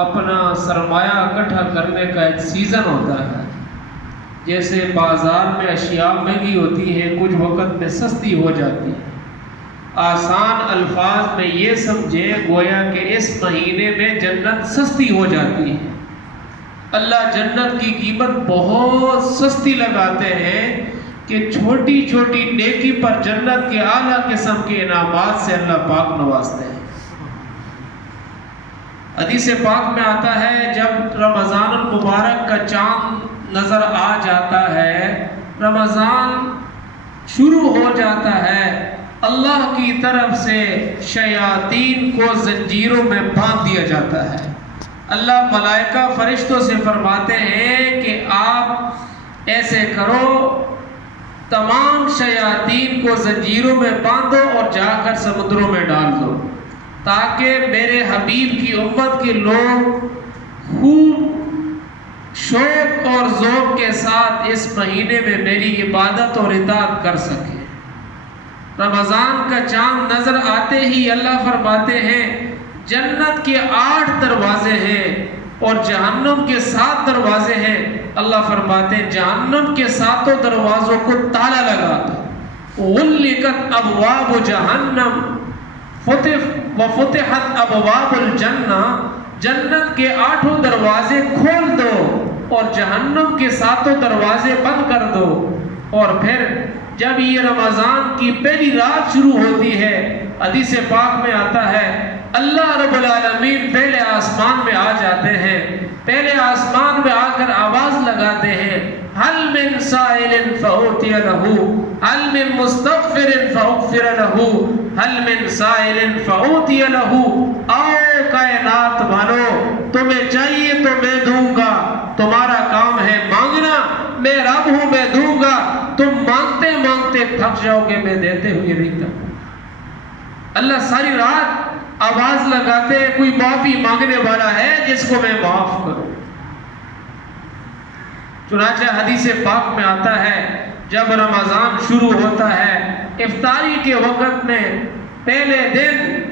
اپنا سرمایہ اکٹھا کرنے کا ایک سیزن ہوتا ہے. جیسے بازار میں اشیاء مہنگی ہوتی ہیں، کچھ وقت میں سستی ہو جاتی ہے. آسان الفاظ میں یہ سمجھے گویا کہ اس مہینے میں جنت سستی ہو جاتی ہے. اللہ جنت کی قیمت بہت سستی لگاتے ہیں کہ چھوٹی چھوٹی نیکی پر جنت کے اعلیٰ قسم کے انعامات سے اللہ پاک نوازتے ہیں. حدیث پاک میں آتا ہے جب رمضان المبارک کا چاند نظر آ جاتا ہے، رمضان شروع ہو جاتا ہے، اللہ کی طرف سے شیاطین کو زنجیروں میں باندھ دیا جاتا ہے. اللہ ملائکہ فرشتوں سے فرماتے ہیں کہ آپ ایسے کرو، تمام شیاطین کو زنجیروں میں باندھو اور جا کر سمندروں میں ڈال دو، تاکہ میرے حبیب کی امت کے لوگ خوب شوق اور ذوق کے ساتھ اس مہینے میں میری عبادت اور اطاعت کر سکیں. رمضان کا چاند نظر آتے ہی اللہ فرماتے ہیں جنت کے 8 دروازے ہیں اور جہنم کے 7 دروازے ہیں. اللہ فرماتے ہیں جہنم کے 7 دروازوں کو تالا لگا دو. غلقت ابواب جہنم وفتحت ابواب الجنہ، جنت کے 8 دروازے کھول دو اور جہنم کے 7 دروازے بند کر دو. اور پھر جب یہ رمضان کی پہلی رات شروع ہوتی ہے، حدیث پاک میں آتا ہے اللہ رب العالمین پہلے آسمان میں آ جاتے ہیں. پہلے آسمان میں آ کر آواز لگاتے ہیں حل من سائل فأعطی لہ، حل من مستغفر فأغفر لہ، حل من سائل فأعطی لہ. آؤ کائنات والو، تمہیں چاہیے تو میں دوں گا، تمہارا کام ہے مانگنا، میں رب ہوں میں دوں گا. تم مانگتے مانگتے تھک جاؤ گے، میں دیتے ہوئے نہیں تھکوں. اللہ ساری رات آواز لگاتے ہیں کوئی معافی مانگنے والا ہے جس کو میں معاف کروں. چنانچہ حدیث پاک میں آتا ہے جب رمضان شروع ہوتا ہے، افطاری کے وقت میں پہلے دن،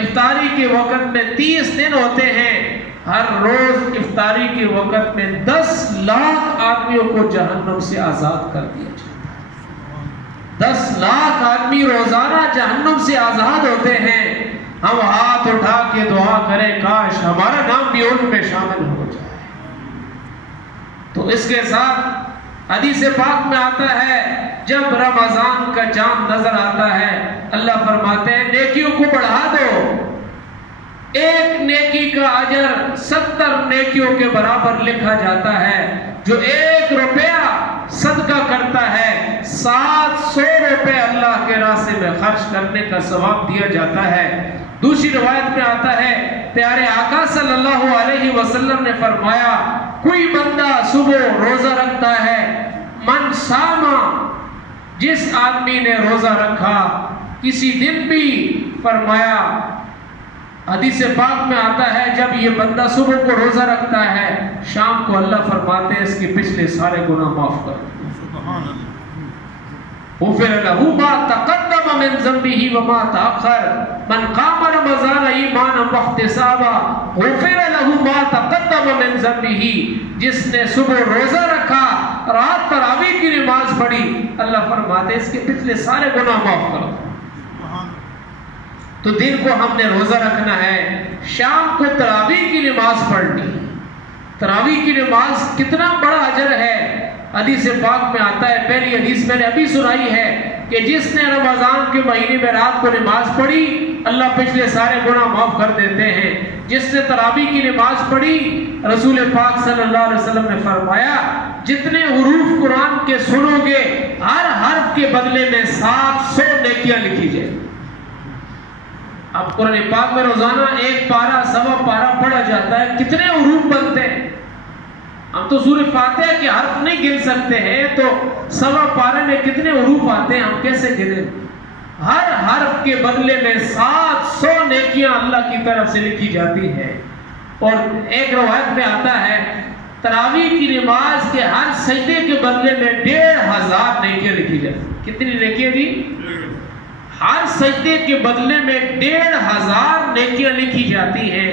افطاری کے وقت میں 30 دن ہوتے ہیں، ہر روز افطاری کے وقت میں 10 لاکھ آدمیوں کو جہنم سے آزاد کر دیا جاتا ہے. 10 لاکھ آدمی روزانہ جہنم سے آزاد ہوتے ہیں. ہم ہاتھ اٹھا کے دعا کریں کاش ہمارا نام بھی ان میں شامل ہو جائے. تو اس کے ساتھ حدیث پاک میں آتا ہے جب رمضان کا چاند نظر آتا ہے اللہ فرماتے ہیں نیکیوں کو بڑھا دو. ایک نیکی کا اجر 70 نیکیوں کے برابر لکھا جاتا ہے. جو 1 روپیہ صدقہ کرتا ہے 700 روپے اللہ کے راستے میں خرچ کرنے کا ثواب دیا جاتا ہے. دوسری روایت میں آتا ہے پیارے آقا صلی اللہ علیہ وسلم نے فرمایا کوئی بندہ صبح روزہ رکھتا ہے، من ساما، جس آدمی نے روزہ رکھا کسی دن بھی، فرمایا حدیث پاک میں آتا ہے جب یہ بندہ صبح کو روزہ رکھتا ہے شام کو اللہ فرماتے ہیں اس کے پچھلے سارے گناہ معاف کر دو. سبحان اللہ. غفر له ما تقدم من ذنبه وما تأخر من قام رمضان ایمانا واحتسابا غفر له ما تقدم من ذنبه. جس نے صبح روزہ رکھا، رات تراویح کی نماز پڑھی، اللہ فرماتے ہیں اس کے پچھلے سارے گناہ معاف کر دو. تو دن کو ہم نے روزہ رکھنا ہے، شام کو تراویح کی نماز پڑھنی. تراویح کی نماز کتنا بڑا اجر ہے. حدیث پاک میں آتا ہے، پہلی حدیث میں نے ابھی سنائی ہے کہ جس نے رمضان کے مہینے میں رات کو نماز پڑھی اللہ پچھلے سارے گناہ معاف کر دیتے ہیں. جس نے تراویح کی نماز پڑھی رسول پاک صلی اللہ علیہ وسلم نے فرمایا جتنے حروف قرآن کے سنو گے ہر حرف کے بدلے میں 700 نیکیاں لکھی جائیں. اب قرآن پاک میں روزانہ 1 پارہ سوا پارہ پڑھا جاتا ہے، کتنے حروف بنتے ہیں. ہم تو سورہ فاتحہ کے حرف نہیں گن سکتے ہیں، تو سوا پارے میں کتنے حروف آتے ہیں ہم کیسے گنیں. ہر حرف کے بدلے میں 700 نیکیاں اللہ کی طرف سے لکھی جاتی ہیں. اور ایک روایت میں آتا ہے تراویح کی نماز کے ہر سجدے کے بدلے میں 1500 نیکیاں لکھی جاتی ہیں. کتنی نیکیاں جی؟ ہر سجدے کے بدلے میں 1500 نیکیاں لکھی جاتی ہیں.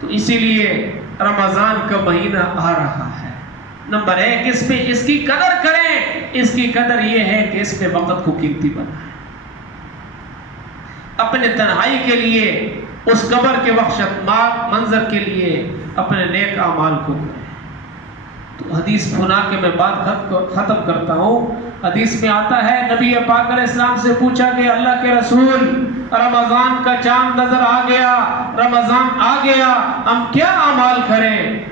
تو اسی لیے رمضان کا مہینہ آ رہا ہے. نمبر 1 اس پہ اس کی قدر کریں. اس کی قدر یہ ہے کہ اس پہ وقت کو قیمتی بنائیں. اپنے تنہائی کے لیے، اس قبر کے وحشت منظر کے لیے اپنے نیک اعمال کو کریں. تو حدیث سنا کے میں بات ختم کرتا ہوں. حدیث میں آتا ہے نبی پاک علیہ السلام سے پوچھا کہ اللہ کے رسول رمضان کا چاند نظر آ گیا، رمضان آ گیا، ہم کیا اعمال کریں،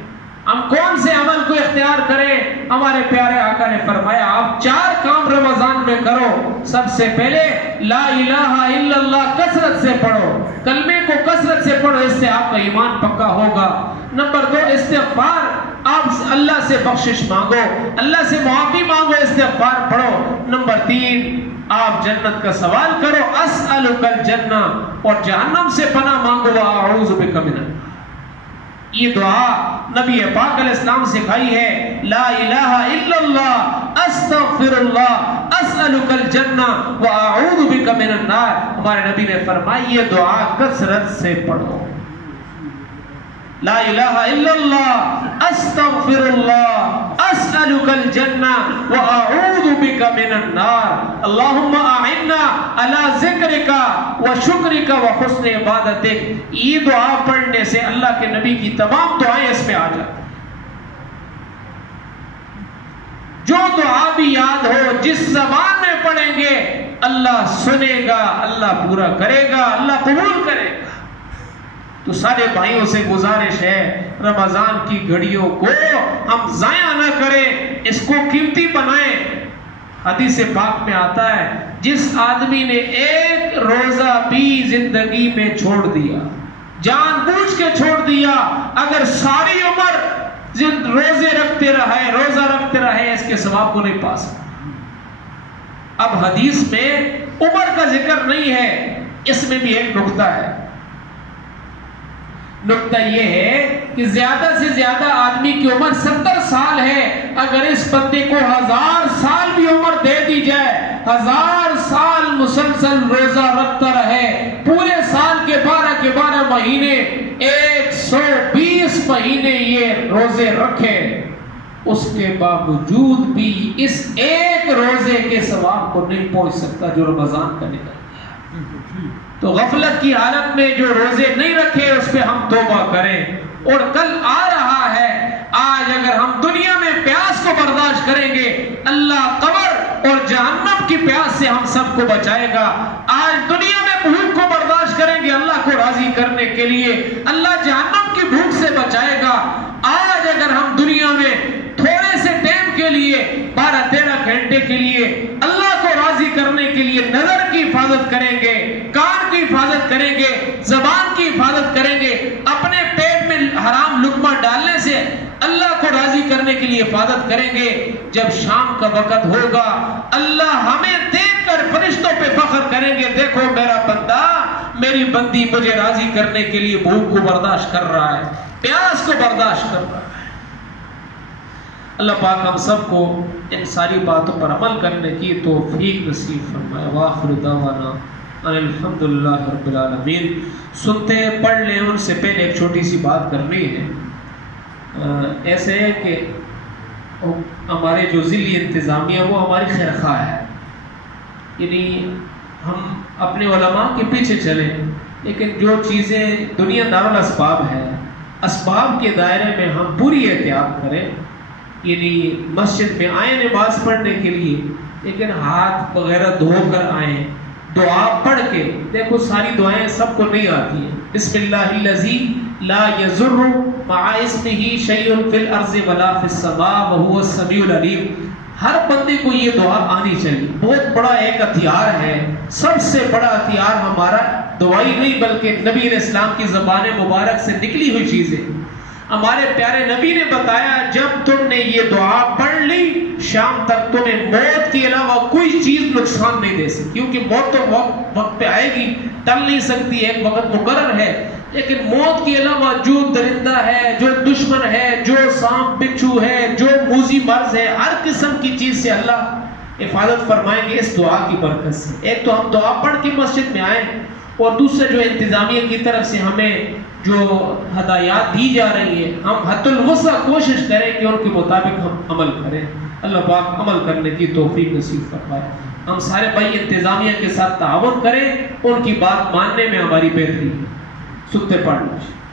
ہم کون سے عمل کو اختیار کریں؟ ہمارے پیارے آقا نے فرمایا آپ 4 کام رمضان میں کرو. سب سے پہلے لا الہ الا اللہ کثرت سے پڑھو، کلمے کو کثرت سے پڑھو، اس سے آپ کا ایمان پکا ہوگا. نمبر 2 استغفار، آپ اللہ سے بخشش مانگو، اللہ سے معافی مانگو، استغفار پڑھو. نمبر 3 آپ جنت کا سوال کرو، اسألک الجنہ، اور جہنم سے پناہ مانگو، اعوذ بک من النار. یہ دعا نبی پاک علیہ السلام سکھائی ہے. لا الہ الا اللہ استغفر اللہ اسألک الجنہ واعوذ بک من النار. ہمارے نبی نے فرمایا یہ دعا کثرت سے پڑھو. لا الہ الا اللہ استغفر اللہ اسألک الجنہ واعوذ بک من النار. اللہم اعنا علی ذکرک وشکرک وحسن عبادتک. یہ دعا پڑھنے سے اللہ کے نبی کی تمام دعائیں اس میں آ جاتی. جو دعا بھی یاد ہو جس زبان میں پڑھیں گے اللہ سنے گا، اللہ پورا کرے گا، اللہ قبول کرے گا. تو سارے بھائیوں سے گزارش ہے رمضان کی گھڑیوں کو ہم ضائع نہ کریں، اس کو قیمتی بنائیں. حدیث پاک میں آتا ہے جس آدمی نے 1 روزہ بھی زندگی میں چھوڑ دیا، جان بوجھ کے چھوڑ دیا، اگر ساری عمر روزے رکھتے رہے، روزہ رکھتے رہے، اس کے ثواب کو نہیں پا سکتا. اب حدیث میں عمر کا ذکر نہیں ہے، اس میں بھی ایک نقطہ ہے. نقطہ یہ ہے کہ زیادہ سے زیادہ آدمی کی عمر 70 سال ہے. اگر اس بندے کو 1000 سال بھی عمر دے دی جائے، 1000 سال مسلسل روزہ رکھتا رہے، پورے سال کے 12 مہینے، 120 مہینے یہ روزے رکھے، اس کے باوجود بھی اس ایک روزے کے ثواب کو نہیں پہنچ سکتا جو رمضان کا نکل. تو غفلت کی حالت میں جو روزے نہیں رکھے اس پہ ہم توبہ کریں. اور کل آ رہا ہے، آج اگر ہم دنیا میں پیاس کو برداشت کریں گے اللہ قبر اور جہنم کی پیاس سے ہم سب کو بچائے گا. آج دنیا میں بھوک کو برداشت کریں گے اللہ کو راضی کرنے کے لیے اللہ جہنم کی بھوک سے بچائے گا. آج اگر ہم دنیا میں تھوڑے سے ٹائم کے لیے 12-13 گھنٹے کے لیے اللہ کو راضی کرنے کے لیے نظر کی حفاظت کریں گے، کان کی حفاظت کریں گے، زبان کی حفاظت کریں گے، اپنے پیٹ میں حرام لقمہ ڈالنے سے اللہ کو راضی کرنے کے لیے حفاظت کریں گے، جب شام کا وقت ہوگا اللہ ہمیں دیکھ کر فرشتوں پہ فخر کریں گے، دیکھو میرا بندہ، میری بندی مجھے راضی کرنے کے لیے بھوک کو برداشت کر رہا ہے، پیاس کو برداشت کر رہا ہے. اللہ پاک ہم سب کو ان ساری باتوں پر عمل کرنے کی توفیق نصیب فرمائے. وآخر دعوانا ان الحمدللہ رب العالمین. سنتے پڑھ لیں، ان سے پہلے ایک چھوٹی سی بات کرنی ہے. ایسے ہے کہ ہمارے جو ضلعی انتظامیہ وہ ہماری خیرخواہ ہے، یعنی ہم اپنے علماء کے پیچھے چلیں، لیکن جو چیزیں دنیا دار الاسباب ہے، اسباب کے دائرے میں ہم پوری احتیاط کریں. یعنی مسجد میں آئیں نماز پڑھنے کے لیے، لیکن ہاتھ وغیرہ دھو کر آئیں، دعا پڑھ کے. دیکھو ساری دعائیں سب کو نہیں آتی ہیں. بسم اللہ الذی لا یضر مع اسمہ شیء فی الارض ولا فی السماء وہو السمیع العلیم. ہر بندے کو یہ دعا آنی چاہیے. بہت بڑا ایک ہتھیار ہے، سب سے بڑا ہتھیار ہمارا دعائی نہیں بلکہ نبی علیہ السلام کی زبان مبارک سے نکلی ہوئی چیز ہے. ہمارے پیارے نبی نے بتایا جب تم نے یہ دعا پڑھ لی شام تک تمہیں موت کے علاوہ کوئی چیز نقصان نہیں دے سکتی، کیونکہ موت تو وقت پہ آئے گی، ٹل نہیں سکتی، ایک وقت مقرر ہے. لیکن موت کے علاوہ جو درندہ ہے، جو دشمن ہے، جو سانپ بچھو ہے، جو موذی مرض ہے، ہر قسم کی چیز سے اللہ حفاظت فرمائیں گے اس دعا کی برکت سے. ایک تو ہم دعا پڑھ کے مسجد میں آئیں، اور دوسرے جو انتظامیہ کی طرف سے ہمیں جو ہدایات دی جا رہی ہیں ہم حد الوسع کوشش کریں کہ ان کے مطابق ہم عمل کریں. اللہ پاک عمل کرنے کی توفیق نصیب فرمائے. ہم سارے بھائی انتظامیہ کے ساتھ تعاون کریں, ان کی بات ماننے میں ہماری بہتری ہے. سنتے پڑھ لیجیے.